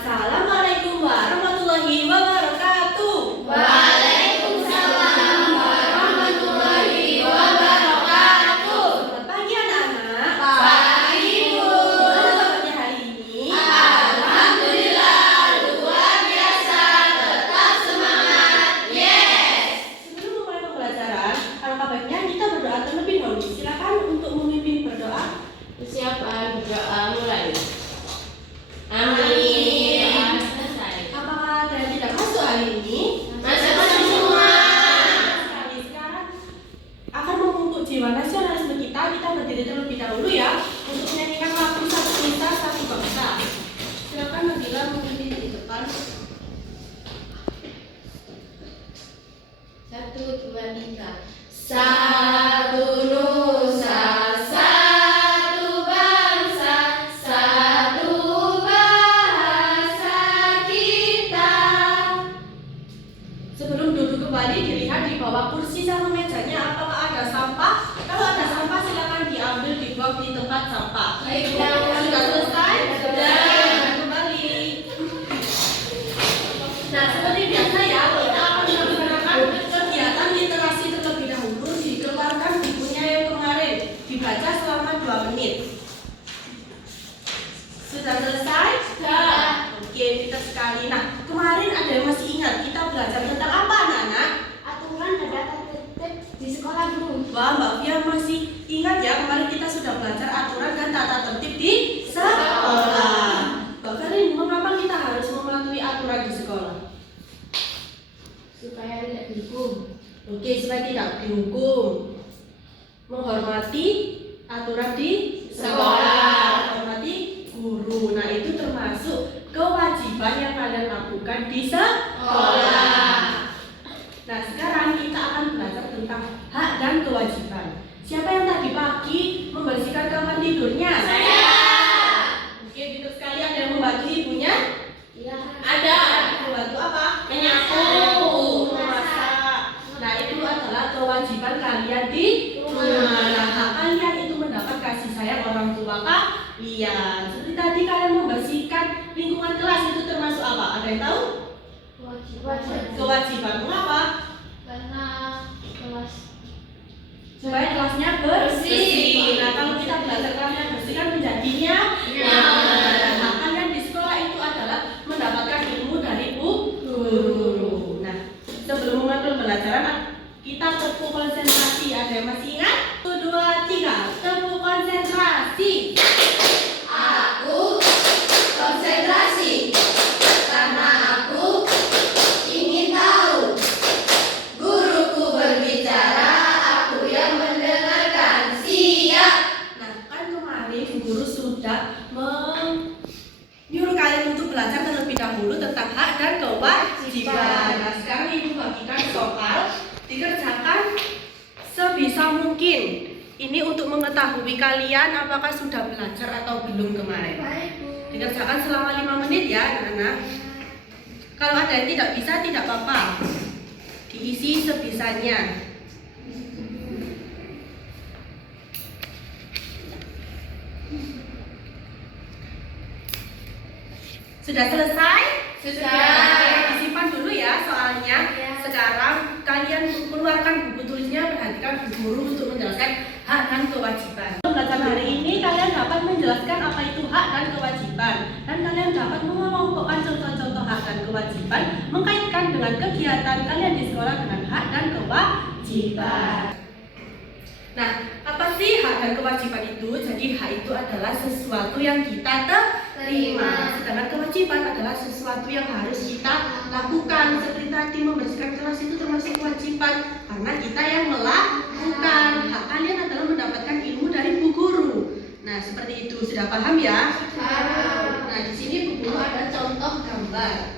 Assalamualaikum warahmatullahi wabarakatuh. Waalaikumsalam warahmatullahi wabarakatuh. Selamat pagi anak-anak. Pagi, Bu. Gimana kabarnya hari ini? Alhamdulillah luar biasa, tetap semangat. Yes. Sebelum memulai pembelajaran, alangkah baiknya kita berdoa terlebih dahulu. Silakan untuk memimpin berdoa. Persiapan berdoa mulai. Amin. Selesai. Apakah ada yang tidak masuk hari ini? Masuk semua. Sekali sekarang akan memupuk jiwa nasionalisme kita berdiri terlebih dahulu ya untuk menyanyikan lagu Satu Cinta Satu Bangsa. Silakan Nabila memimpin di depan. 1, 2, 3. Satu nusa, satu bangsa, satu bahasa kita. Sebelum duduk kembali dilihat di bawah kursi sama mejanya apakah ada sampah. Kalau ada sampah silakan diambil dibuang di tempat sampah. Sudah selesai? Sudah. Kembali. Nah, seperti biasa ya, kita akan melaksanakan kegiatan literasi terlebih dahulu. Dikeluarkan bukunya yang kemarin, dibaca selama 2 menit. Sudah selesai? Sudah. Oke, pintar sekali. Nah, kemarin ada yang masih ingat kita belajar tentang apa, anak-anak? Aturan dan tata tertib di sekolah, Bu. Wah, Mbak Fia masih ingat ya, kemarin kita sudah belajar aturan dan tata tertib di sekolah. Mbak Ferin, mengapa kita harus mematuhi aturan di sekolah? Supaya tidak dihukum. Oke, supaya tidak dihukum. Menghormati aturan di sekolah. Menghormati guru. Nah, itu termasuk kewajiban yang kalian lakukan di sekolah. Nah, sekarang kita akan belajar tentang hak dan kewajiban. Siapa yang tadi pagi membersihkan kamar tidurnya? Saya. Oke, pintar sekali. Ada yang membantu ibunya? Iya. Ada. Membantu apa? Menyapu. Memasak. Nah, itu adalah kewajiban kalian di rumah. Nah, hak kalian itu mendapat kasih sayang orang tua kalian. Seperti tadi kalian membersihkan lingkungan kelas itu termasuk apa? Ada yang tahu? Kewajiban. Mengapa? Karena kelas Supaya kelasnya bersih. Nah, kalau kita belajar kelasnya bersih kan menjadinya nyaman. Nah, kalian di sekolah itu adalah mendapatkan ilmu dari guru. Nah, sebelum memulai pembelajaran kita tepuk konsentrasi. Ada yang masih ingat? 1, 2, 3. Tepuk konsentrasi. Aku konsentrasi karena aku ingin tahu. Guruku berbicara, aku yang mendengarkan. Siap. Nah, kan kemarin guru sudah menyuruh kalian untuk belajar terlebih dahulu tentang hak dan kewajiban. Nah, sekarang ibu bagikan soal, dikerjakan sebisa mungkin. Ini untuk mengetahui kalian apakah sudah belajar atau belum kemarin. Baik, Bu. Dikerjakan selama 5 menit ya, anak-anak. Kalau ada yang tidak bisa, tidak apa-apa. Diisi sebisanya. Sudah selesai? Sudah. Disimpan dulu ya soalnya. Ya. Sekarang kalian keluarkan buku tulisnya, perhatikan bu guru untuk menjelaskan hak dan kewajiban. Pembelajaran hari ini kalian dapat menjelaskan apa itu hak dan kewajiban, dan kalian dapat mengelompokkan contoh-contoh hak dan kewajiban, mengkaitkan dengan kegiatan kalian di sekolah dengan hak dan kewajiban. Nah, apa sih hak dan kewajiban itu? Jadi hak itu adalah sesuatu yang kita terima, sedangkan kewajiban adalah sesuatu yang harus kita lakukan. Seperti tadi membersihkan kelas itu termasuk kewajiban karena kita yang melakukan. Hak kalian adalah mendapatkan ilmu dari bu guru. Nah, seperti itu. Sudah paham ya? Paham. Nah, di sini bu guru ada contoh gambar.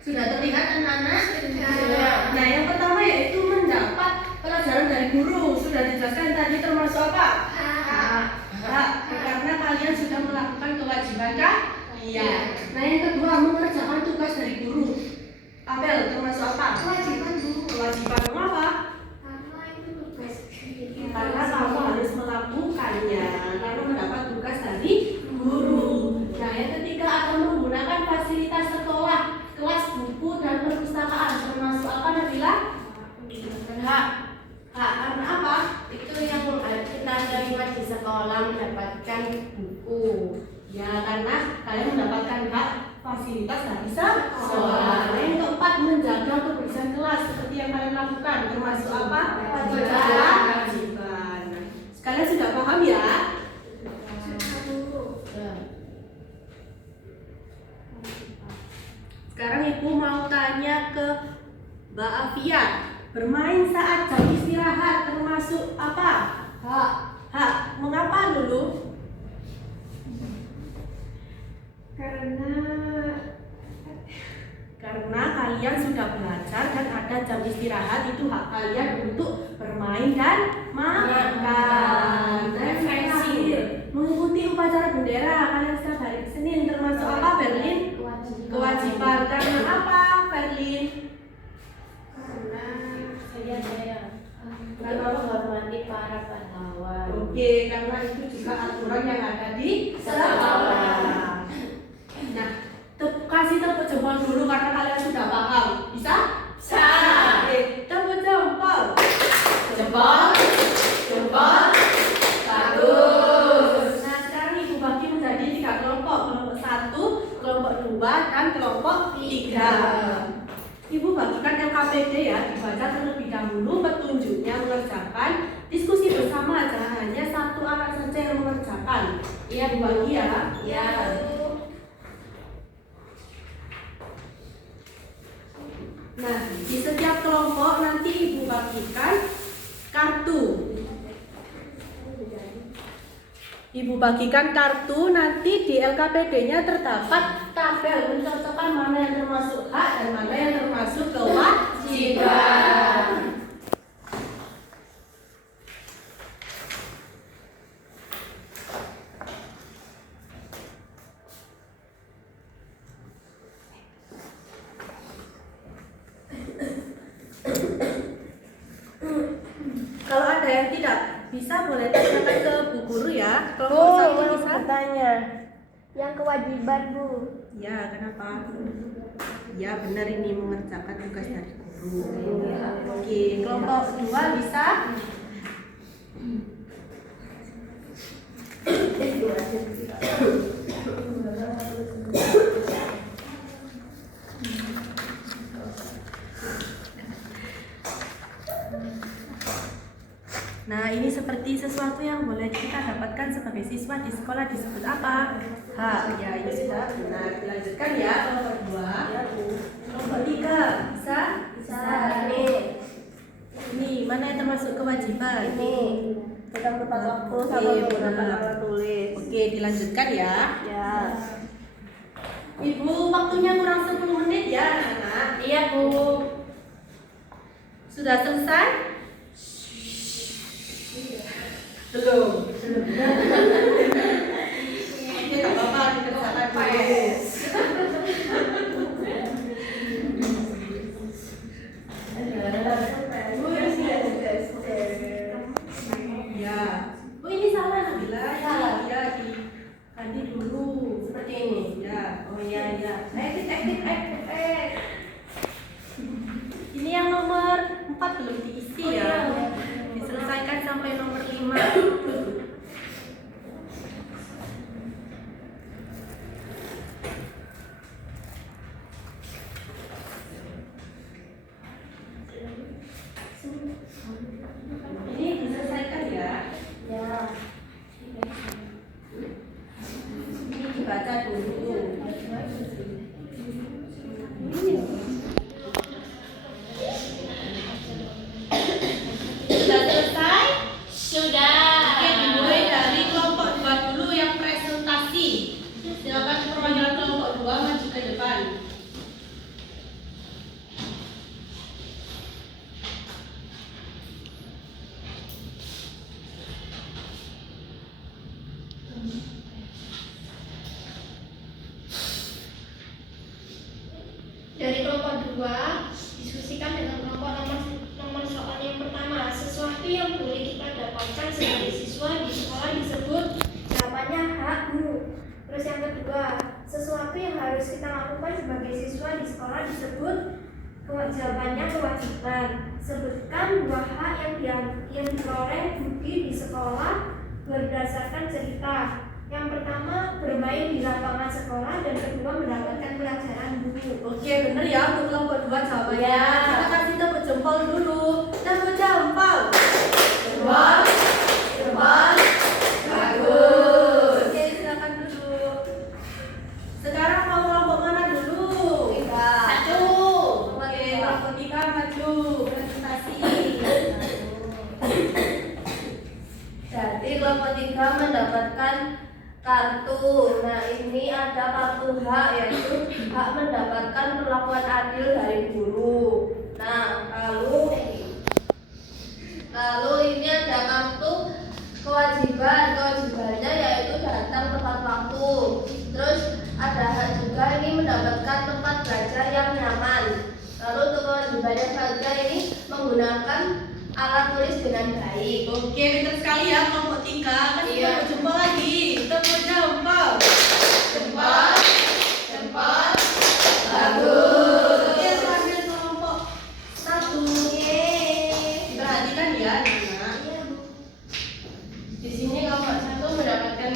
Sudah terlihat anak-anak? Sudah. Nah, yang pertama yaitu mendapat pelajaran dari guru. Sudah dijelaskan tadi termasuk apa? Hak. Karena kalian sudah melakukan kewajiban kah? Iya. Nah, yang kedua mengerjakan tugas dari guru. Abel termasuk apa? Kewajiban, Bu. Kewajiban. Mengapa? Ya, karena kalian mendapatkan hak fasilitas dari sekolah. Yang keempat, menjaga kebersihan kelas seperti yang kalian lakukan, termasuk apa? Kewajiban. Kalian sudah paham ya? Sekarang Ibu mau tanya ke Mbak Afia. Bermain saat jam istirahat termasuk apa? Hak. Mengapa dulu? Karena kalian sudah belajar dan ada jam istirahat, itu hak kalian untuk bermain dan makan. Mengikuti upacara bendera kalian setiap hari Senin termasuk apa, Berlin? Kewajiban. Karena apa, Berlin? Karena menghormati para pahlawan. Oke, karena itu juga aturan yang ada di sekolah. Nah, kasih tepuk jempol dulu karena kalian sudah paham. Bisa? Bisa. Oke, tepuk jempol. Jempol. Bagus. Nah, sekarang Ibu bagi menjadi 3 kelompok. Kelompok 1, kelompok 2, dan kelompok 3. Ibu bagikan LKPD ya, dibaca terlebih dahulu petunjuknya, mengerjakan diskusi bersama aja, hanya satu anak saja yang mengerjakan. Iya, dibagi ya. Ya. Nah, di setiap kelompok nanti Ibu bagikan kartu. Ibu bagikan kartu, nanti di LKPD-nya terdapat tabel mencocokkan mana yang termasuk hak dan mana yang termasuk kewajiban. Kalau ada yang tidak bisa boleh tanyakan ke Bu Guru ya. Kelompok 1 bisa? Bertanya. Yang kewajiban, Bu. Ya, kenapa? Ya, benar ini mengerjakan tugas dari guru. Oke, kelompok 2 bisa? Nah, ini seperti sesuatu yang boleh kita dapatkan sebagai siswa di sekolah disebut apa? Hak. Ya, ini sudah benar. Dilanjutkan ya, kelompok 2. Kelompok 3, bisa? Bisa. Ini, mana yang termasuk kewajiban? Ini. Kita tepat waktu sama Oke, menggunakan benar. alat tulis. Oke, dilanjutkan ya. Ya. Ibu, waktunya kurang 10 menit ya, anak-anak. Iya, Bu. Sudah selesai? Belum. Ini tak apa-apa, dikerjakan dulu. Ya. Oh, ini salah Nabila. Ya, ganti dulu seperti ini. Ya. Oh iya, ya. Eksit. Ini yang nomor 4 belum diisi ya. Diselesaikan sampai nomor 5. Ini diselesaikan ya. Ya. Ini dibaca dulu. Sudah selesai? Sudah. Oke, dimulai dari kelompok 2 dulu yang presentasi. Silakan perwakilan kelompok 2 maju ke depan. Dari kelompok 2 diskusikan dengan kelompok nomor soal yang pertama. Sesuatu yang boleh kita dapatkan sebagai siswa di sekolah disebut. Jawabannya hak, Bu. Terus yang kedua, sesuatu yang harus kita lakukan sebagai siswa di sekolah disebut. Jawabannya kewajiban. Sebutkan 2 hak yang diperoleh Budi di sekolah berdasarkan cerita. Yang pertama bermain di lapangan sekolah dan kedua mendapatkan pelajaran buku. Oke, bener ya untuk kelompok 2 jawabannya. Ya. Kita kasih tepuk jempol dulu. Tepuk jempol. Jempol. Jempol. Bagus. Oke, silakan duduk. Sekarang mau kelompok mana dulu? 1. Oke, kelompok 3 maju. Presentasi. Jadi kelompok 3 mendapatkan kartu. Nah, ini ada kartu hak, yaitu hak mendapatkan perlakuan adil dari guru. Nah, lalu ini ada kartu kewajiban. Kewajibannya yaitu datang tepat waktu. Terus ada hak juga, ini mendapatkan tempat belajar yang nyaman. Lalu untuk kewajibannya saja ini menggunakan alat tulis dengan baik. Oke, pintar sekali ya kelompok 3. Kasih Iya. tepuk jempol lagi. Tepuk jempol. Jempol. Jempol. Bagus. Oke, selanjutnya kelompok 1. Diperhatikan ya, Nana. Di sini kelompok 1 mendapatkan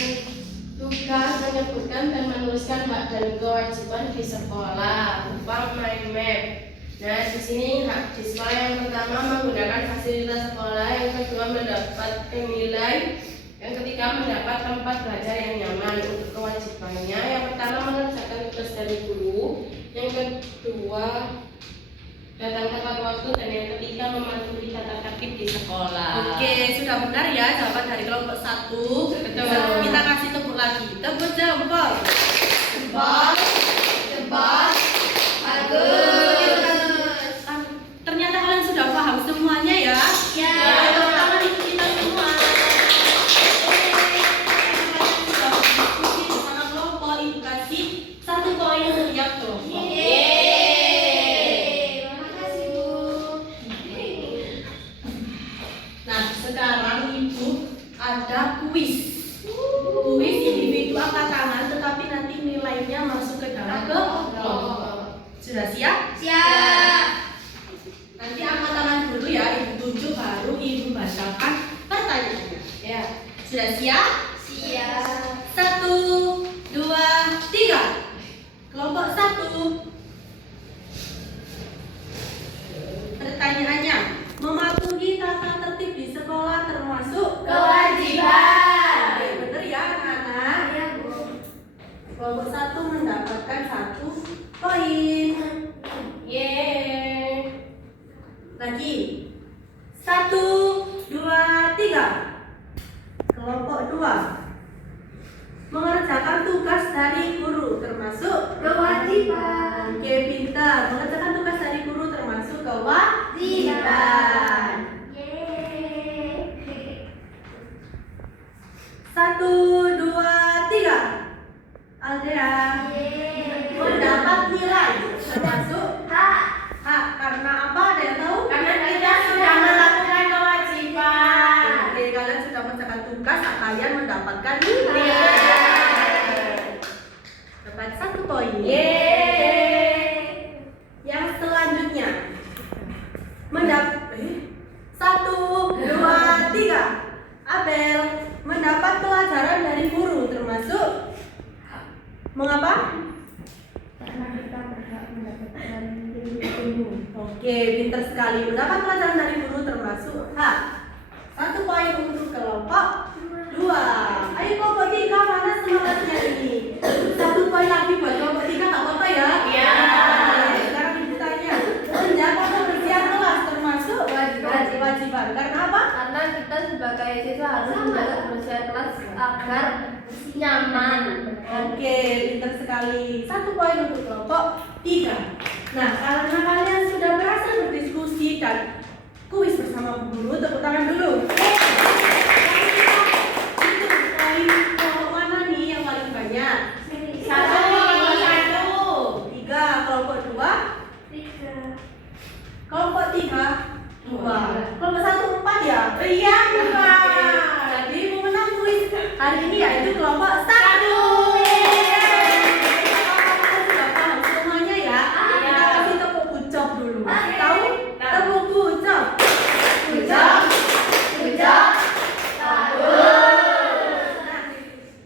tugas menyebutkan dan menuliskan hak dan kewajiban di sekolah berupa mind map. Nah, di sini hak di sekolah yang pertama menggunakan fasilitas sekolah, yang kedua mendapatkan nilai, yang ketiga mendapat tempat belajar yang nyaman. Untuk kewajibannya, yang pertama mengerjakan tugas dari guru, yang kedua datang tepat waktu, dan yang ketiga mematuhi tata tertib di sekolah. Oke, sudah benar ya jawaban dari kelompok 1. Betul. Kita kasih tepuk lagi. Tepuk jempol. Jempol. Jempol. Bagus. Ternyata kalian sudah paham semuanya ya. Ya. Tepuk tangan untuk kita semua. Kalian sudah berdiskusi bersama kelompok, ibu kasih 1 poin untuk tiap kelompok. Terima kasih, Bu. Nah, sekarang ibu ada kuis. Kuis individu angkat tangan, tetapi nanti nilainya masuk ke dalam kelompok. Sudah siap? Siap. Nanti angkat tangan dulu ya, ibu tunjuk baru ibu bacakan pertanyaannya. Ya. Sudah siap? Siap. 1, 2, 3. Kelompok 1. Pertanyaannya, mematuhi tata tertib di sekolah termasuk Kewajiban. Oke, bener ya anak-anak. Ya, Bu. Kelompok 1 mendapatkan 1 poin. Yeay. Lagi. 1, 2, 3. Kelompok 2 mengerjakan tugas dari guru termasuk Kewajiban. Oke, pintar. Mengerjakan tugas dari guru termasuk kewajiban. Yeay. 1, 2, 3. Aldea Yeay. mendapat nilai termasuk Hak. hak. Karena apa? Ada yang tahu? Karena kita sudah melakukan kewajiban. Oke, kalian sudah mengerjakan tugas, kalian mendapatkan Iya. nilai. Dapat 1 poin. Yeay. Yang selanjutnya 1, 2, 3. Abel mendapat pelajaran dari guru termasuk mengapa? Karena kita berhak mendapatkan ilmu. Oke, pintar sekali. Mendapat pelajaran dari guru termasuk hak. 1 poin untuk kelompok 2. Ayo kelompok 3, mana semangatnya ini? 1 poin lagi buat kelompok 3, nggak apa-apa ya? Iya. Oke, sekarang ibu tanya, menjaga kebersihan kelas termasuk kewajiban. Karena apa? Karena kita sebagai siswa harus menjaga kebersihan kelas agar nyaman. Oke, pintar sekali. 1 poin untuk kelompok 3. Nah, karena kalian sudah berhasil berdiskusi dan kuis bersama Bu Guru, tepuk tangan dulu. Itu poin kelompok mana nih yang paling banyak? 1. 3. Kelompok 2. 3. Kelompok 3. 2. Kelompok 1 4 ya? Iya, 2. Jadi pemenang kuis hari ini yaitu kelompok 1. Sudah paham semuanya ya? Kita kasih tepuk bucok dulu. Tahu? Tepuk bucok. Bucok. Bucok. Nah,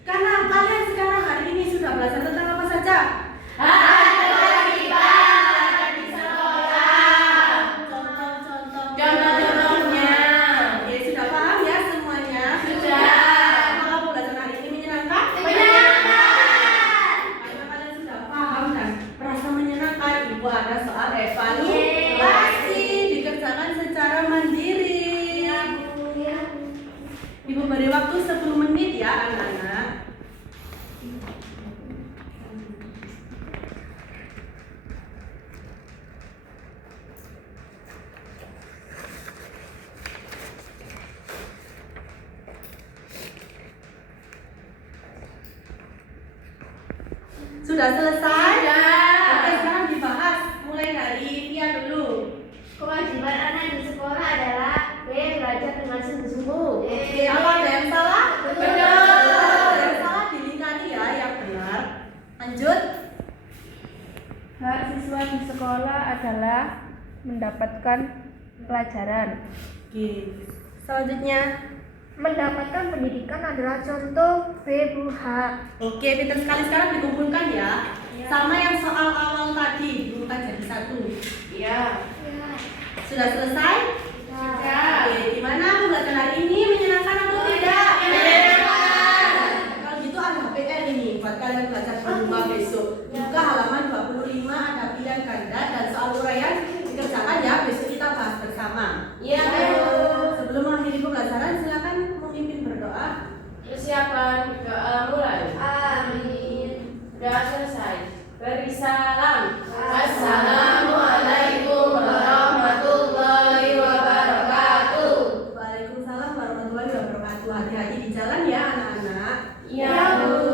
karena diberi waktu 10 menit ya anak-anak. Sudah selesai? Sudah. Oke, sekarang dibahas mulai dari Tia dulu. Kewajiban anak di sekolah adalah B. Belajar dengan sungguh-sungguh. Oke, apa ada yang salah? Benar. Ada yang salah dilingkari ya, yang benar. Lanjut. Hak siswa di sekolah adalah mendapatkan pelajaran. Oke. Selanjutnya. Mendapatkan pendidikan adalah contoh B. Bu hak. Oke, pintar sekali, sekarang dikumpulkan ya. Sama yang soal awal tadi, bukan jadi satu. Iya. Sudah selesai? Sudah. Oke, gimana pembelajaran hari ini, menyenangkan atau tidak? Kalau gitu ada HPR ini buat kalian belajar di rumah besok. Buka halaman 25, ada pilihan ganda dan soal uraian dikerjakan ya, besok kita bahas bersama. Iya. Sebelum mengakhiri pembelajaran, silakan memimpin berdoa. Persiapan doa mulai. Amin. Sudah selesai. Beri salam. Assalamualaikum warahmatullahi wabarakatuh. Waalaikumsalam warahmatullahi wabarakatuh. Hati-hati di jalan ya anak-anak. Ya, Bu.